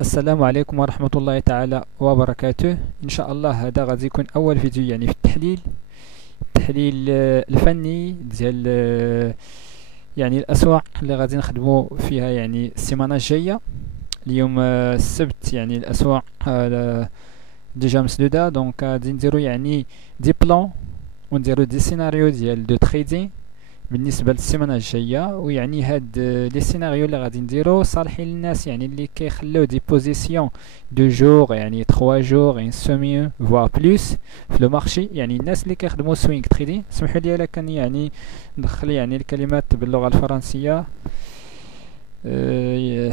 السلام عليكم ورحمة الله تعالى وبركاته. إن شاء الله هذا غادي يكون أول فيديو في التحليل الفني ديال الأسواق اللي غادي نخدمو فيها السيمانة الجاية. اليوم السبت الأسواق ديجا مسدودة، دونك غادي نديرو دي بلان ونديرو دي سيناريو ديال دو تريدين بالنسبه للسيمانه الجايه. هاد لي سيناريو اللي غادي نديرو صالحين للناس اللي كيخليو دي بوزيسيون دو جور 3 جور ان سومي فوار بلوس في لو مارشي، الناس اللي كيخدموا سوينغ تريدين. سمحوا لي الا كان ندخل الكلمات باللغه الفرنسيه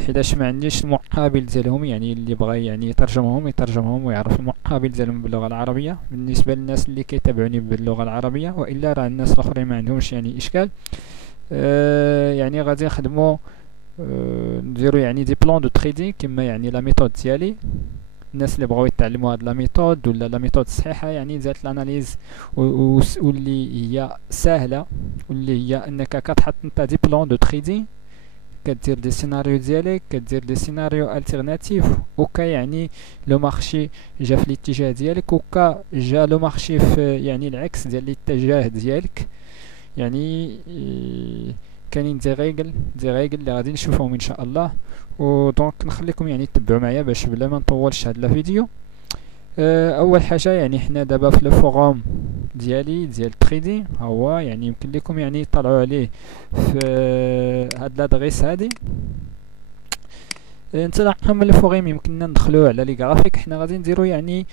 حيتاش ما عنديش المقابل ديالهم، اللي بغى يترجمهم ويعرف المقابل ديالهم باللغه العربيه بالنسبه للناس اللي كيتابعوني باللغه العربيه، والا راه الناس الاخرين ما عندهمش اشكال. غادي نخدموا نديرو دي بلان دو تريدينغ كما لا ميثود ديالي. الناس اللي بغاو يتعلموا هاد لا ميثود ولا لا ميثود الصحيحه ذات الاناليز واللي هي سهله، واللي هي انك كتحط انت دي بلان دو تريدينغ، كدير دي سيناريو ديالك، كدير دي سيناريو التيرناتيف، وكا لو مارشي جا في الاتجاه ديالك، وكا جا لو مارشي في العكس ديال الاتجاه ديالك. كاينين دي ريغل اللي غادي نشوفهم ان شاء الله. ودونك نخليكم تتبعوا معايا باش بلا ما نطولش هاد الفيديو. اول حاجه حنا دابا في لو فوروم ديال تريدين، هو يمكن لكم تطلعوا عليه في هاد لادريس هادي. انطلاقا من الفوروم يمكننا ندخلوا على لي غرافيك. حنا غادي نديروا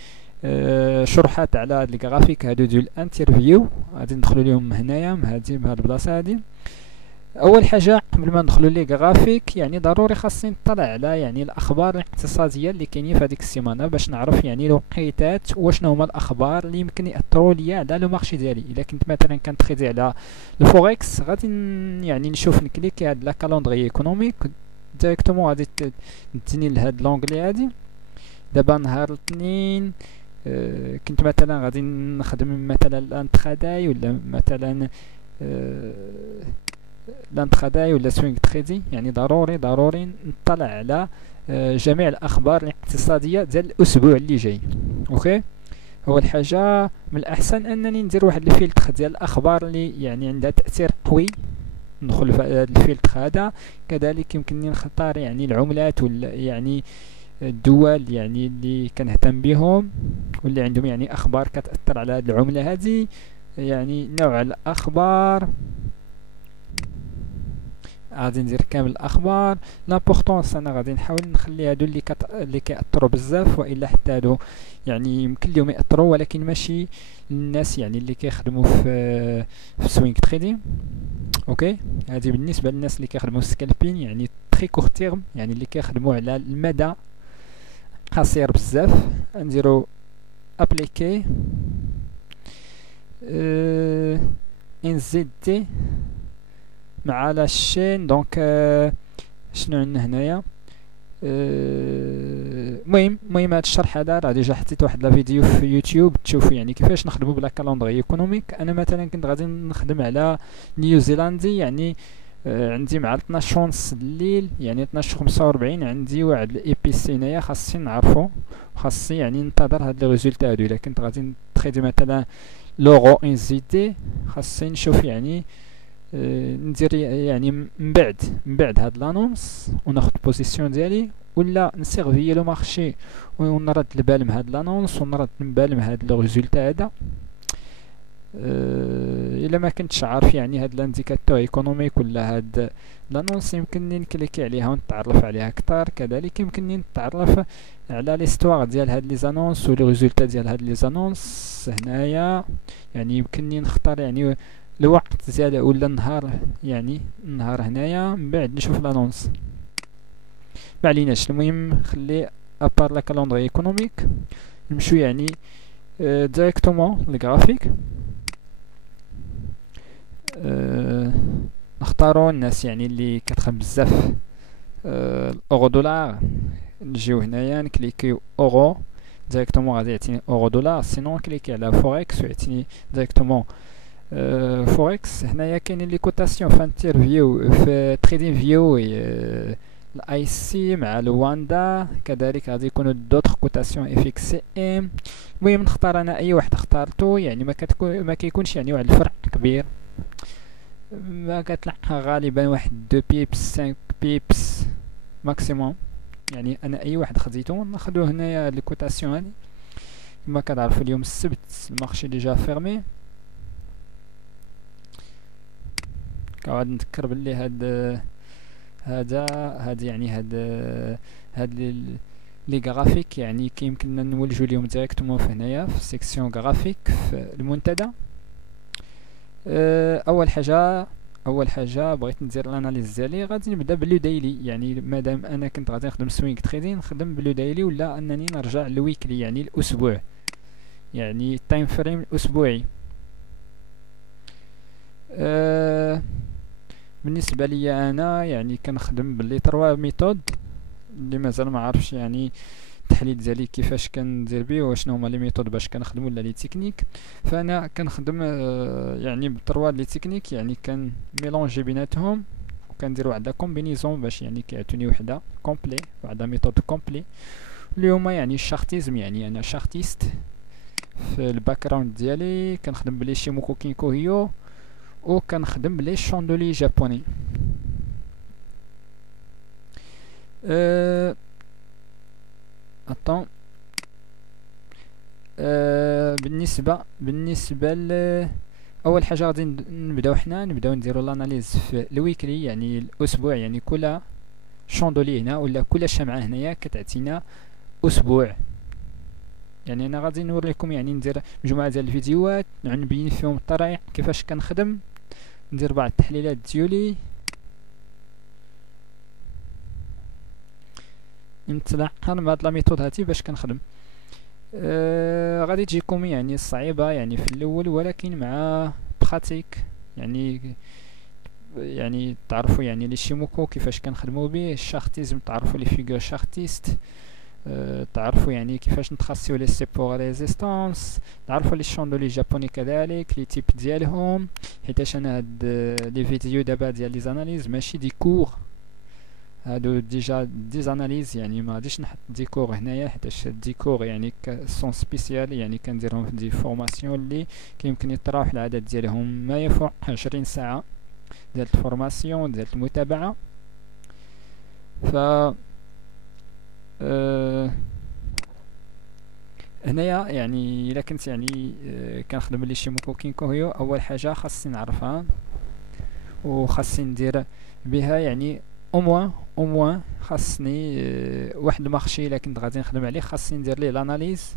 شروحات على هاد لي غرافيك هادو ديال الانترفيو، غادي ندخلوا لهم هنايا بهاد البلاصه هادي. اول حاجه قبل ما ندخلوا لي غرافيك ضروري خاصني نطلع على الاخبار الاقتصاديه اللي كاينين في هذيك السيمانه باش نعرف الوقيتات وشنو هما الاخبار اللي يمكن ياثروا ليا على لو مارشي ديالي. الا كنت مثلا كنتريدي على الفوركس غادي نشوف نكليكي هاد لا كالندري ايكونوميك ديريكتومون، غادي تديني لهاد لونغلي هادي. دابا نهار الاثنين كنت مثلا غادي نخدم مثلا الانتراداي ولا مثلا لانتراداي ولا سوينغ تريدين، ضروري نطلع على جميع الاخبار الاقتصاديه ديال الاسبوع اللي جاي. اوكي، اول حاجه من الاحسن انني ندير واحد الفلتر ديال الاخبار اللي عندها تاثير قوي، ندخل في هذا الفلتر هذا. كذلك يمكنني نختار العملات ولا الدول اللي كنهتم بهم واللي عندهم اخبار كتاثر على هذه العمله هذه. نوع الاخبار غادي ندير كامل الاخبار. لامبورطونس انا غادي نحاول نخلي هادو اللي كيأثروا بزاف، والا حتى هادو يمكن لهم يأثروا ولكن ماشي للناس اللي كيخدموا في سوينغ تريدين. اوكي، هذه بالنسبه للناس اللي كيخدموا سكالبين تري كور تيرم، اللي كيخدموا على المدى قصير بزاف. نديرو ابليكي انزيدي مع لا شين. دونك شنو عندنا هنايا؟ المهم هذا الشرح هذا راه ديجا حطيت واحد لا فيديو في يوتيوب تشوفوا كيفاش نخدموا بلا كالندري ايكونوميك. انا مثلا كنت غادي نخدم على نيوزيلندي، عندي مع 12 ونص الليل 12:45 عندي واحد الاي بي سي هنايا خاصني نعرفو، خاصني ننتظر هاد لي ريزولتا هادو. الا كنت غادي نتريدي مثلا لوغو انزيدي خاصني نشوف ندير من بعد هاد لانونس وناخد بوزيسيون ديالي، ولا نسيرفي لو مارشي ونرد البال من هاد لانونس ونرد البال من هاد لو ريزولتا هذا. الا ما كنتش عارف هاد لانديكاتور ايكونوميك ولا هاد لانونس يمكنني نكليكي عليها ونتعرف عليها اكثر. كذلك يمكنني نتعرف على ليستوار ديال هاد لي زانونس ولي ريزولتا ديال هاد لي زانونس هنايا. يمكنني نختار الوقت زيادة ولا النهار، النهار هنايا من بعد نشوف لانونس. ما عليناش، المهم خلي ابار لا كالندري ايكونوميك نمشو ديريكتومون للغرافيك. نختارو الناس اللي كتخدم بزاف الاورو دولار، نجيو هنايا نكليكيو اورو ديريكتومون غادي يعطيني اورو دولار. سينون كليكي على فوركس ويعطيني ديريكتومون فوركس. هنايا كاينين لي كوتاسيون في انترفيو في تريدين فيو الاي سي مع الواندا، كذلك غادي يكونوا دوطخ كوتاسيون اف اكس سي ام. المهم نختار انا اي واحد اختارته، يعني ما كيكونش يعني واحد الفرق كبير، ما كتلقى غالبا واحد 2 بيبس 5 بيبس ماكسيموم. يعني انا اي واحد خديته ناخدو هنايا لي كوتاسيون هادي. كما كتعرفوا اليوم السبت المارشي ديجا فيرمي. كنعاود نذكر بلي هاد يعني هاد لي غرافيك يعني كيمكننا نولجو اليوم ديريكتومون في هنايا في سيكسيون غرافيك في المنتدى. اول حاجه بغيت ندير الاناليز ديالي، غادي نبدا بلو دايلي. يعني مادام انا كنت غادي نخدم سوينغ تريدين نخدم بلو دايلي، ولا انني نرجع للويكلي يعني الاسبوع، يعني التايم فريم الاسبوعي. بالنسبه لي انا يعني كنخدم باللي 3 ميثود اللي مازال ما عارفش يعني التحليل ديالي كيفاش كندير بيه، وشنو هما لي ميثود باش كنخدم ولا لي تكنيك. فانا كنخدم يعني بتروا لي تكنيك، يعني كان ميلونجي بيناتهم وكندير واحد لا كومبينيزون باش يعني كيعطوني وحده كومبلي، واحد ميثود كومبلي. اليوم يعني الشارتيزم، يعني انا شارتيست في الباك جراوند ديالي، كنخدم بلي شيموكو كينكو هيو، وكنخدم بلي شاندولي جابوني. اطون بالنسبه اول حاجه غادي نبداو نديرو لاناليز في الويكلي، يعني الاسبوع. يعني كل شاندولي هنا ولا كل شمعه هنايا كتعطينا اسبوع. يعني انا غادي نوريكم، يعني ندير مجموعه ديال الفيديوهات نبين فيهم الطريق كيفاش كنخدم، ندير بعض التحليلات ديالي، نتلاقى مع هاد لا ميثود هاتي باش كنخدم. غادي تجيكم يعني صعيبه يعني في الاول، ولكن مع براتيك يعني تعرفوا يعني لي شيموكو كيفاش كنخدموا به، الشارتيزم تعرفوا لي فيغور شارتيست، تعرفوا يعني كيفاش نتخصصوا لي سيبور ريزيستانس، تعرفوا لي شاندولي جابوني كذلك لي تيب ديالهم. حيتاش انا هاد لي فيديو دابا ديال لي زاناليز ماشي دي كور، هادو ديجا دي زاناليز، يعني ما غاديش نحط ديكور هنايا حيتاش الديكور يعني سون سبيسيال، يعني كنديرهم في دي فورماسيون اللي كيمكن يتراوح العدد ديالهم ما يفوق 20 ساعه ديال الفورماسيون ديال المتابعه. ف هنايا يعني الا كنت يعني كنخدم لي شيموكو كينكو هيو، اول حاجه خاصني نعرفها وخاصني ندير بها يعني او موان خاصني واحد المارشي الا كنت غادي نخدم عليه خاصني ندير ليه لاناليز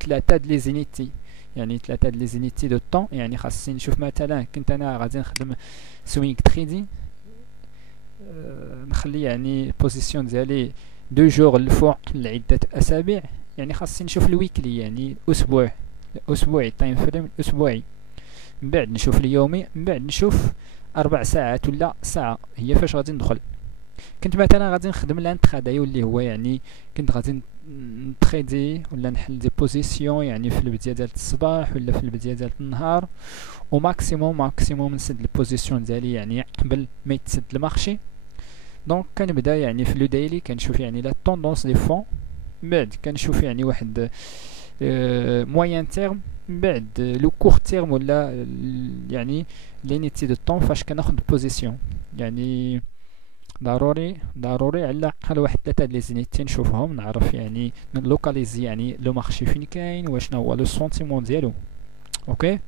ثلاثه د لي زينيتي، يعني ثلاثه د لي زينيتي دو طون. يعني خاصني نشوف مثلا كنت انا غادي نخدم سوينغ تريدين، نخلي يعني البوزيسيون ديالي 2 جور الفوق لعده اسابيع، يعني خاصني نشوف الويكلي يعني الاسبوعي التايم فريم الاسبوعي، من بعد نشوف اليومي، من بعد نشوف 4 ساعات ولا ساعه هي فاش غادي ندخل. كنت مثلا غادي نخدم لانتراداي واللي هو يعني كنت غادي نتريدي ولا نحل دي بوزيسيون يعني في البدايه ديال الصباح ولا في البدايه ديال النهار، وماكسيموم نسد البوزيسيون ديالي يعني قبل ما يتسد المارشي. دونك كنبدا يعني في لو دايلي كنشوف يعني لا طوندونس دي فون، من بعد كنشوف يعني واحد موين تيرم، من بعد لو كور تيرم ولا يعني لينيتي دو طون فاش كناخد بوزيسيون. يعني ضروري على الاقل واحد 3 د لي زينيتي نشوفهم، نعرف يعني نلوكاليزي يعني لو مارشي فين كاين وشنو هو لو سونتيمون ديالو. اوكي،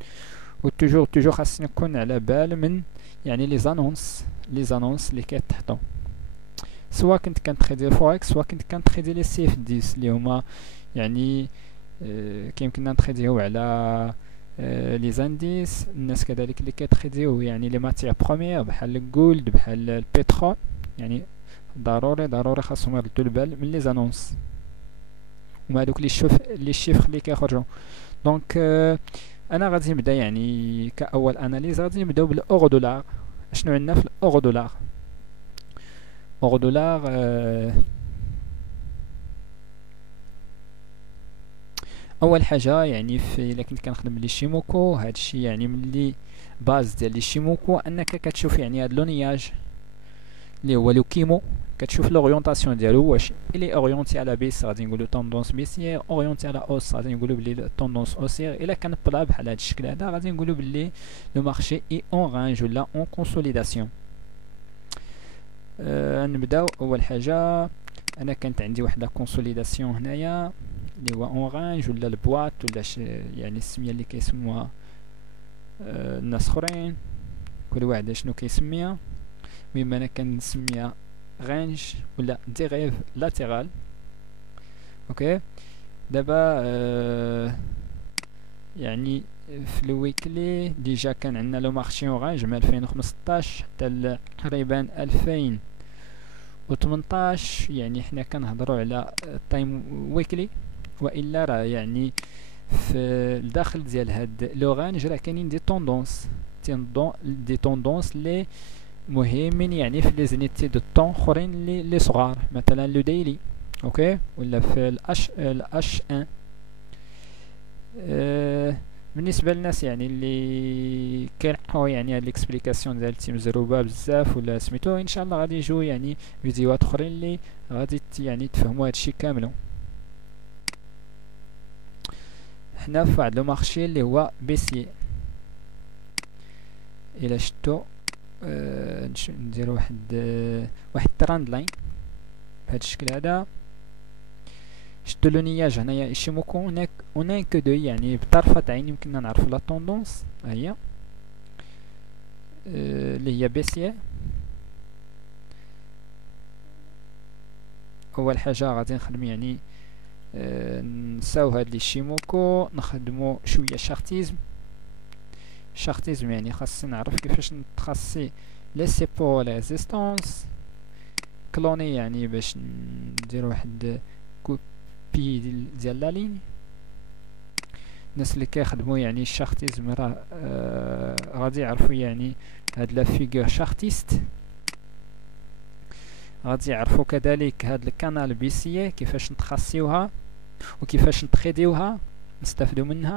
و توجور خاصني نكون على بال من يعني لي زانونس اللي كيتحطوا، سواء كنت كنتريدي الفوركس سواء كنت كنتريدي لي سي اف 10 اللي هما يعني كيمكننا نتريديو على لي زانديس. الناس كذلك اللي كيتريديو يعني لي ماتيير بروميير بحال الجولد بحال البترول، يعني ضروري خاصهم يردوا البال من لي زانونس وما هذوك لي شيفر اللي كيخرجوا. دونك انا غادي نبدا يعني كاول اناليز غادي نبداو بالاورو دولار. شنو عندنا في الاورو دولار؟ اورو دولار اول حاجه يعني الا كنت كنخدم لي شيموكو، هادشي يعني ملي باز ديال لي شيموكو انك كتشوف يعني هاد لونياج اللي هو لو كيمو، كتشوف لورينتاسيون ديالو واش الي اورينتي على بيس غادي نقولوا طوندونس بيسيير، اورينتي على اوس غادي نقولوا بلي طوندونس اوسير. الا كان بلا بحال هذا الشكل هذا غادي نقولوا بلي لو مارشي اي اون رانج ولا اون كونسوليداسيون. نبداو. اول حاجه انا كانت عندي واحد لا كونسوليداسيون هنايا اللي هو اون رانج ولا البواط ولا يعني السميه اللي كيسموها الناس اخرين، كل واحد شنو كيسميها. المهم انا كنسميها رانج ولا ديريف لاترال. اوكي دابا يعني في الويكلي ديجا كان عندنا لو مارشي اورانج من 2015 حتى تقريبا 2018. يعني حنا كنهضروا على تايم ويكلي، والا راه يعني في الداخل ديال هاد لورانج راه كاينين دي توندونس لي مهمين يعني في لي زينيتي دو طون اخرين لي صغار، مثلا لو ديلي اوكي ولا في الاش ان. بالنسبه للناس يعني اللي كيلقاو يعني هاد ليكسبليكاسيون ديال تيم زروبا بزاف ولا سميتو، ان شاء الله غادي يجوا يعني فيديوهات اخرين اللي غادي يعني تفهموا هادشي كامل. حنا في واحد لو مارشي اللي هو بيسي. الى شتو نديرو واحد تراند لاين بهذا الشكل هذا. شتو لو نياج هنايا ايشيموكو اون كو دو، يعني بطرفة عين يمكننا نعرفو لا طوندونس. ها هي اللي هي بيسيي. اول حاجه غادي نخدم يعني نساو هاد لي شيموكو، نخدمو شويه شارتيزم يعني خاصني نعرف كيفاش نتخصي لي سيبو ريزيستانس كلوني، يعني باش ندير واحد كوبي ديال لا لين. الناس اللي كيخدموا يعني الشارتيزم راه غادي يعرفوا يعني هاد لا فيغور شارتيست. غادي يعرفوا كذلك هاد الكانال بيسيي كيفاش نتخصيوها وكيفاش نتريديوها نستافدوا منها.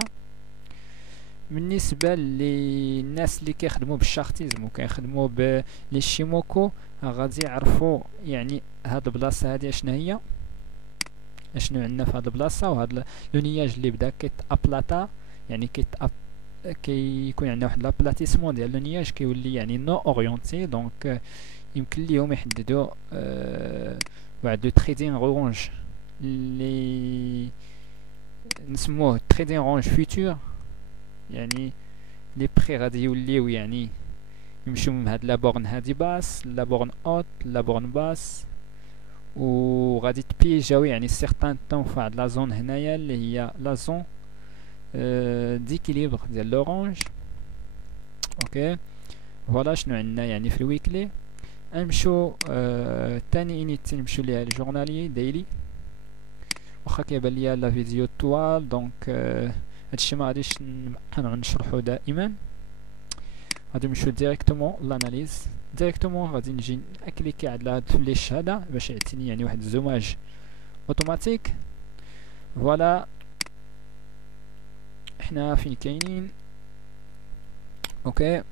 بالنسبه للناس اللي كيخدموا بالشارتيزم وكيخدموا بلي شيموكو غادي يعرفوا يعني هاد البلاصه هادي شنو هي، شنو عندنا في هاد البلاصه. وهاد لو نياج اللي بدا كيتابلاطا يعني كيكون عندنا واحد لابلاتيسمون ديال لو نياج كيولي يعني نو اورينتي. دونك يمكن ليهم يحددوا واحد لو تريدين رونج اللي نسموه تريدين رونج فيتور، يعني لي بري غادي يوليو يعني يمشيو من هاد لابورن هادي باس لابورن اوت لابورن باس، وغادي تبيجاو يعني سيغتان طون في واحد لا زون هنايا اللي هي لا زون ديكيليبر ديال لورانج. اوكي فوالا شنو عندنا يعني في الويكلي. نمشو تاني انيتي نمشو ليها الجورنالي ديلي. واخا كيبان ليا لا فيديو طوال دونك هادشي ما غاديش نشرحو دائما. غادي نمشو ديريكتومون لاناليز. ديريكتومون غادي نجي نكليكي على هاد الفليش هذا باش يعطيني يعني واحد الزوماج اوتوماتيك. فوالا حنا فين كاينين. اوكي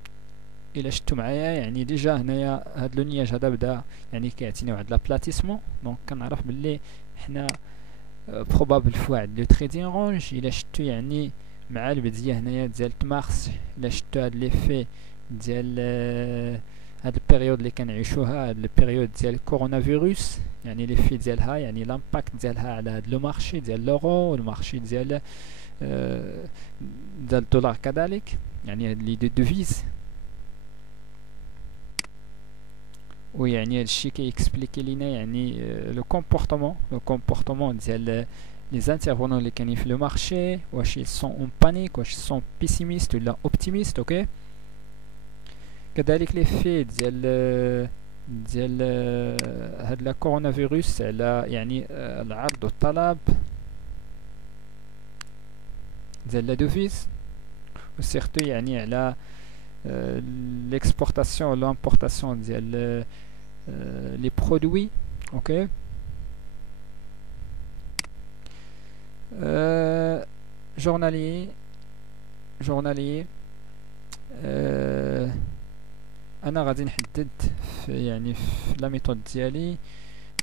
الى شفتوا معايا يعني ديجا هنايا هاد لو نياج هذا بدا يعني كيعطيني واحد لابلاتيسمون. دونك كنعرف بلي حنا بروبابل في واحد لو تريدين رونج. الى شفتوا يعني مع البدايه هنايا ديال مارس، الى شفتوا هاد ليفي ديال هاد البيريود اللي كنعيشوها، هاد البيريود ديال كورونا فيروس، يعني ليفي ديالها يعني لامباكت ديالها على هاد لو مارشي ديال لورو والمارشي ديال الدولار كذلك، يعني هاد لي دو دوفيز. ويعني هادشي كيكسبليكي لينا يعني لو كومبورتمون ديال لي زانترفونون اللي كاينين في لو مارشي، واش ils sont en panique واش ils sont pessimistes ولا optimistes. اوكي كذلك لي في ديال هاد لا كورونا فيروس على يعني العرض والطلب ديال لا دوفيز، وسيرتو يعني على l'exportation ou l'importation ديال les produits. اوكي journalier انا غادي نحدد يعني في لا ميثود ديالي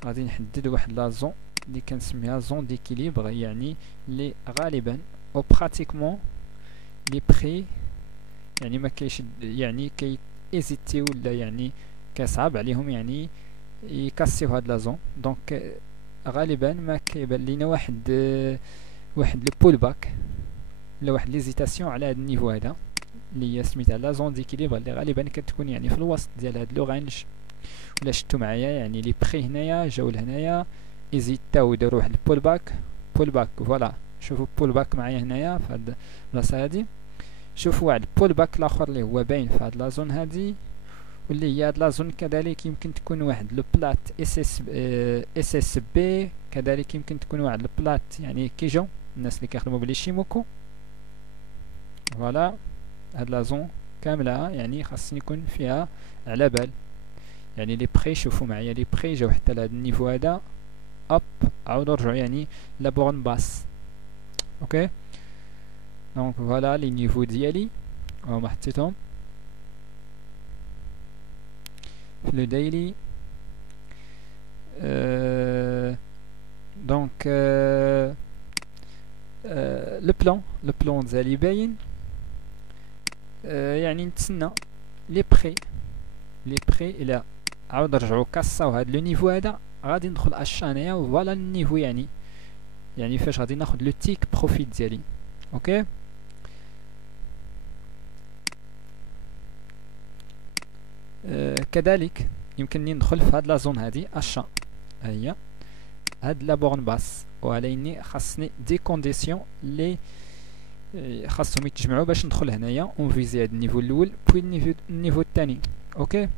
غادي نحدد واحد لا زون اللي كنسميها زون ديكيليبر، يعني اللي غالبا او براتيكمون لي بري يعني ما كيشد يعني كي ايزيتي ولا يعني كيصعب عليهم يعني يكاسيو هاد لا زون. دونك غالبا ما كيبان لينا واحد لو بول باك ولا واحد ليزيتاسيون على هاد النيفو هذا اللي هي سميتها لا زون ديكيليبر، اللي غالبا كتكون يعني في الوسط ديال هاد لو رانج. ولا شفتوا معايا يعني لي بري هنايا جاو لهنايا ايزيتاو وداروا واحد البول باك فوالا. شوفوا بول باك معايا هنايا في هاد البلاصه هادي، شوفوا واحد البول باك الاخر اللي هو باين في هاد لا زون هادي، واللي هي هاد لا زون كذلك يمكن تكون واحد لو بلات اس اس بي، كذلك يمكن تكون واحد البلات يعني كيجو الناس اللي كيخدموا بلي شيموكو. فوالا هاد لا زون كامله يعني خاصني يكون فيها على بال. يعني لي بري شوفوا معايا لي بري جاو حتى لهاد النيفو هذا، اب عاودوا رجعوا يعني لا بورن باس. اوكي دونك فوالا لي نيفو ديالي هما حطيتهم في لو دايلي. دونك لو بلان ديالي باين. يعني نتسنى لي بري الى عاود رجعوا كاساو هاد لو نيفو هذا غادي ندخل اشا انايا فوالا النيفو يعني فاش غادي ناخد لو تيك بروفيت ديالي. اوكي كذلك يمكنني ندخل في هاد لا زون هادي اشا، هي هاد لا بورن باس، وعليني خاصني دي كونديسيون لي خاصهم يتجمعوا باش ندخل هنايا اونفيزي هاد النيفو الاول بوي النيفو الثاني. اوكي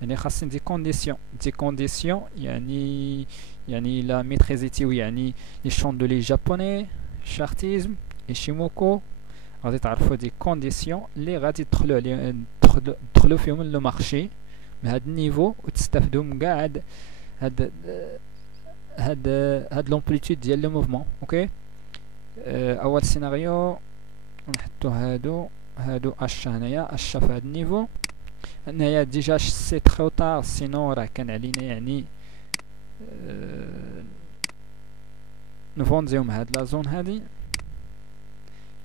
يعني خاصني دي كونديسيون يعني لا ميتريزيتيو يعني لي شوندولي جابوني شارتيزم شيموكو، غادي تعرفوا دي كونديسيون اللي غادي تدخلوا فيهم لو مارشي من هاد النيفو وتستافدوا من كاع هاد لومبليتود ديال لو موفمون. اوكي اول سيناريو نحطو هادو اشا هنايا اشا في هاد النيفو هنايا ديجا سي ترو طار، سينو راه كان علينا يعني نفونزيو مع هاد لا زون هادي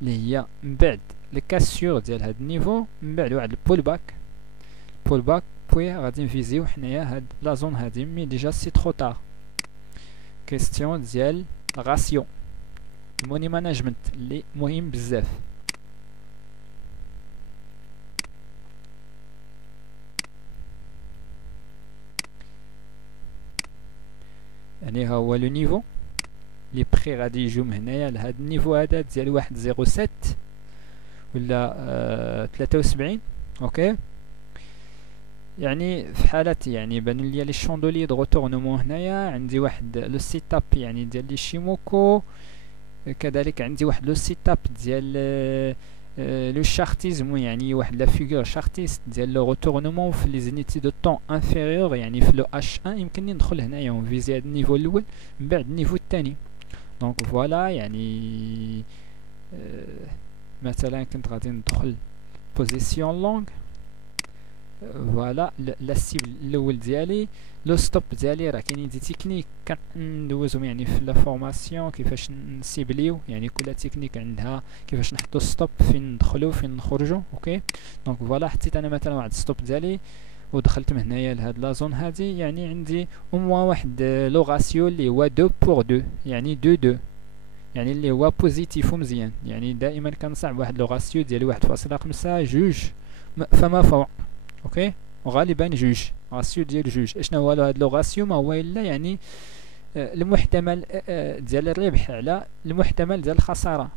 اللي هي من بعد الكاسيور ديال هاد النيفو، من بعد واحد البول باك بوي غادي نفيزيو حنايا هاد لا زون هادي. مي ديجا سي ترو طار، كيستيون ديال غاسيو الموني ماناجمنت اللي مهم بزاف. يعني ها هو لو نيفو لي بري غادي يجيو من هنايا لهاد النيفو هذا ديال 1.07 ولا 73. اوكي يعني في حالة يعني بان لي لي شوندولي دو روتورنمون هنايا عندي واحد لو سيتاب يعني ديال لي شيموكو، كذلك عندي واحد لو سيتاب ديال لو شارتيزم يعني واحد لا فيغور شارتيست ديال لو روتورنمون في لي زينيتي دو طون انفيريور يعني في لو اش 1. يمكنني ندخل هنايا ونفيزي هاد النيفو الاول من بعد النيفو الثاني. دونك فوالا يعني مثلا كنت غادي ندخل بوزيسيون لونغ، فوالا لا السيبل الاول ديالي لو ستوب ديالي راه كاينين دي تكنيك كندوزهم يعني في لا فورماسيون كيفاش نسيبليو، يعني كل تكنيك عندها كيفاش نحطو ستوب فين ندخلو فين نخرجو. اوكي دونك فوالا حطيت انا مثلا واحد ستوب ديالي ودخلت من هنايا لهاد لا زون هادي، يعني عندي او موان واحد لو راسيو اللي هو 2:2 يعني 2 يعني اللي هو بوزيتيف ومزيان. يعني دائما كنصعب واحد لو راسيو ديال 1.5 جوج فما فوق. اوكي وغالبا جوج راسيو ديال جوج. اشنا هو هاد لو راسيو؟ ما هو الا يعني المحتمل ديال الربح على المحتمل ديال الخساره.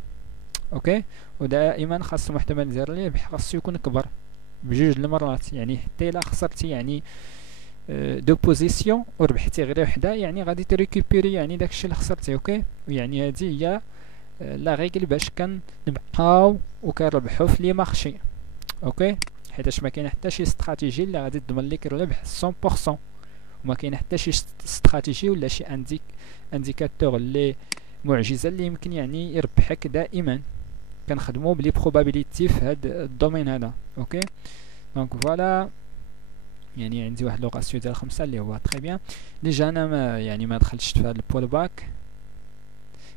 اوكي ودائما خاص المحتمل ديال الربح خاصو يكون كبر بجوج المرات، يعني حتى الا خسرتي يعني دو بوزيسيون وربحتي غير وحده يعني غادي تريكوبيري يعني داكشي اللي خسرتي. اوكي يعني هذه هي لا ريغل باش كنبقاو وكنربحو في لي مارشي. اوكي حيتاش ما كاين حتى شي استراتيجي اللي غادي تضمن لك الربح 100%، وما كاين حتى شي استراتيجي ولا شي انديكاتور اللي معجزه اللي يمكن يعني يربحك دائما. كنخدموا بلي بروبابيليتي في هذا الدومين هذا. اوكي دونك فوالا يعني عندي واحد لو راسيو ديال 5 اللي هو تري بيان. ديجا انا ما دخلتش في هذا البول باك.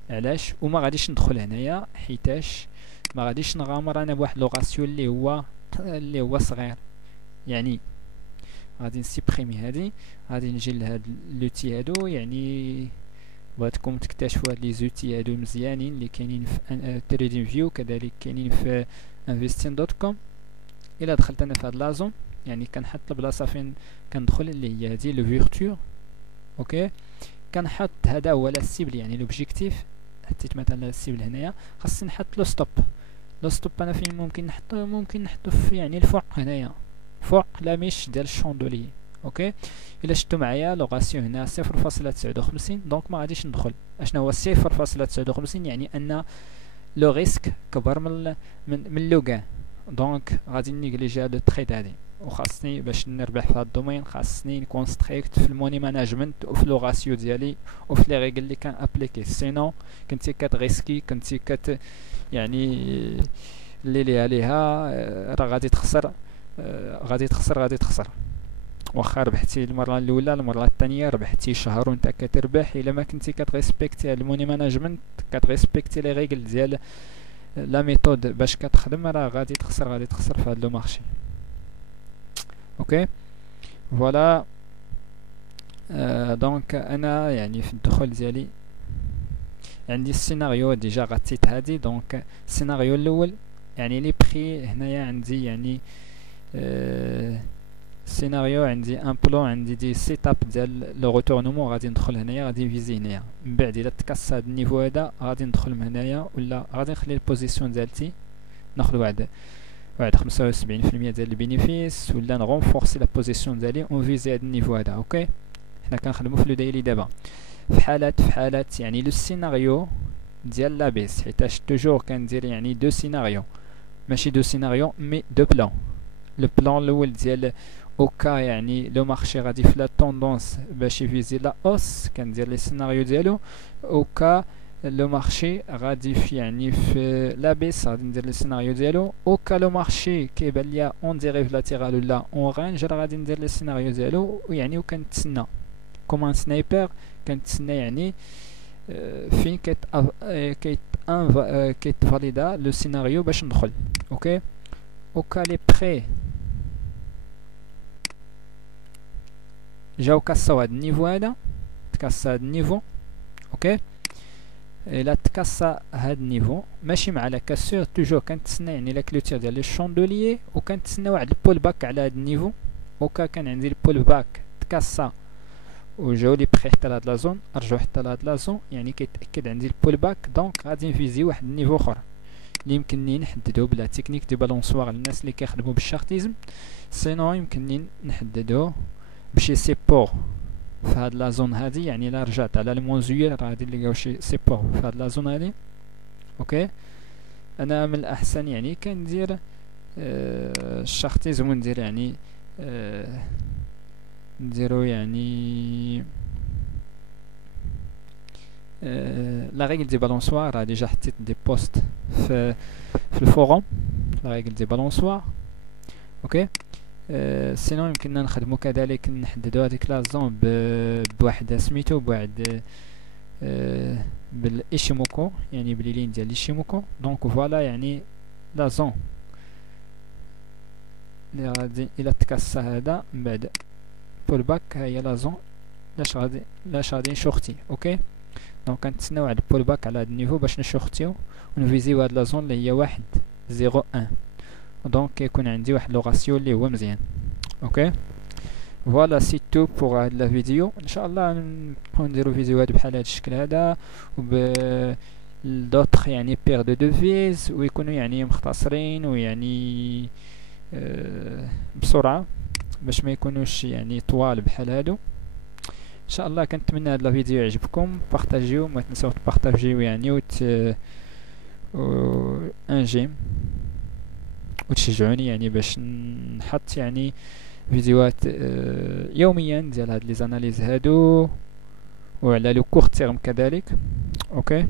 علاش؟ وما غاديش ندخل هنايا حيتاش ما غاديش نغامر انا بواحد لو راسيو اللي هو صغير. يعني غادي نسيبريمي هادي، غادي نجي لهاد لوتي هادو. يعني بغيتكم تكتشفوا هاد لي زوتي هادو مزيانين اللي كاينين في تريدين فيو، كذلك كاينين في investing.com. الا دخلت انا في هاد لازون يعني كنحط البلاصه فين كندخل اللي هي هادي لو فيرتور. اوكي، كنحط هذا هو لا سيبل يعني لوبجيكتيف. حطيت مثلا السيبل هنايا، خاصني نحط لو ستوب. لو ستوب انا فين ممكن نحطو في يعني الفوق هنايا، فوق لا ميش ديال الشوندولي. اوكي، الا شفتوا معايا لو راسيو هنا 0.59 دونك ما غاديش ندخل. اشنا هو 0.59 يعني ان لو ريسك كبر من لو كان، دونك غادي نيغليجي هاد التريد هادي. وخاصني باش نربح في هاد الدومين خاصني نكون ستريكت في الموني ماناجمنت وفي لو راسيو ديالي وفي لي ريغل اللي كان ابليكي. سينو كنتي كتغيسكي، كنتي يعني اللي عليها راه غادي تخسر. غادي تخسر. واخا ربحتي المره الاولى، المره الثانيه ربحتي شهر وانت كتربح. الا ما كنتي كتريسبكتي هاد الموني ماناجمنت، كتريسبكتي لي ريغل ديال لا ميثود باش كتخدم، راه غادي تخسر في هاد لو مارشي. اوكي فوالا. دونك انا يعني في الدخول ديالي عندي السيناريو ديجا غطيت هادي. دونك السيناريو الاول يعني لي بري هنايا عندي يعني سيناريو، عندي ان بلون، عندي دي سيتاب ديال لو روتورنمون. غادي ندخل هنايا، غادي نفيزي هنايا. من بعد الا تكاس هاد النيفو هذا غادي ندخل من هنايا، ولا غادي نخلي البوزيسيون ديالتي ناخذ واحد 75% ديال البينيفيس، ولا نغونفورسي لا بوزيسيون ديالي ونفيزي هاد النيفو هذا. اوكي، حنا كنخدمو في لو دايلي دابا في حالات يعني لو سيناريو ديال لابيس، حيتاش توجور كندير يعني دو سيناريو، ماشي دو سيناريو مي دو بلان. لو بلان الاول ديال اوكا يعني لو مارشي غادي في لا طوندونس باش يفيزي لا اوس، كندير لي سيناريو ديالو. اوكا لو مارشي غادي في يعني في لابيس، غادي ندير لي سيناريو ديالو. اوكا لو مارشي كيبان ليا اون ديريف لاتيرال ولا اون رانج، راه غادي ندير لي سيناريو ديالو. ويعني وكنتسنى كوم ان سنايبر، كنتسنى يعني فين كيتفاليدا لو سيناريو باش ندخل. اوكي، اوكا لي بري جاو كاساو هاد النيفو هذا، تكاسا هاد النيفو. اوكي، الا تكاسا هاد النيفو ماشي مع لا كاسور، توجور كنتسنى يعني لا كلوتير ديال لي شوندوليي، وكنتسنى واحد البول باك على هاد النيفو. اوكا كان عندي البول باك تكاسا وجاو لي بخي حتى لهاد لا زون، رجعو حتى لهاد لا زون، يعني كيتاكد عندي البول باك. دونك غادي نفيزي واحد النيفو اخر اللي يمكنني نحددو بلا تكنيك دي بالونسوار للناس اللي كيخدموا بالشارتيزم. سينو يمكنني نحددو بشي سيبور في هاد لا زون هادي. يعني الا رجعت على المونزويل راه غادي نلقاو شي سيبور في هاد لا زون هادي. اوكي، انا من الاحسن يعني كندير الشارتيزم وندير يعني نديرو يعني لا ريغل دي بالونسوار. راه ديجا حطيت دي بوست في الفوروم لا ريغل دي بالونسوار. اوكي، سينو يمكننا نخدمو كذلك نحددو هذيك لا زون بواحد سميتو بواحد بالإيشيموكو، يعني بلي لين ديال إيشيموكو. دونك فوالا يعني لا زون اللي غادي الا تكاسا هذا من بعد بول باك، هي لا زون لاش غادي نشوختي. اوكي، دونك كنتسناو واحد بول باك على هاد النيفو باش نشوختيو ونفيزيو هاد لا زون اللي هي 1.01. دونك كيكون عندي واحد لو راسيو اللي هو مزيان. اوكي فوالا سي تو بوغ هاد لا فيديو. ان شاء الله نبقاو نديرو فيديوهات بحال هاد الشكل هذا وب دوطخ يعني بير دو دوفيز، ويكونوا يعني مختصرين ويعني بسرعه باش ما يكونوش يعني طوال بحال هادو. ان شاء الله كنتمنى هاد لا فيديو يعجبكم. بارطاجيو، ما تنساو تبارطاجيو يعني ان جيم وتشجعوني يعني باش نحط يعني فيديوهات يوميا ديال هاد لي زاناليز هادو وعلى لو كورت تيرم كذلك. اوكي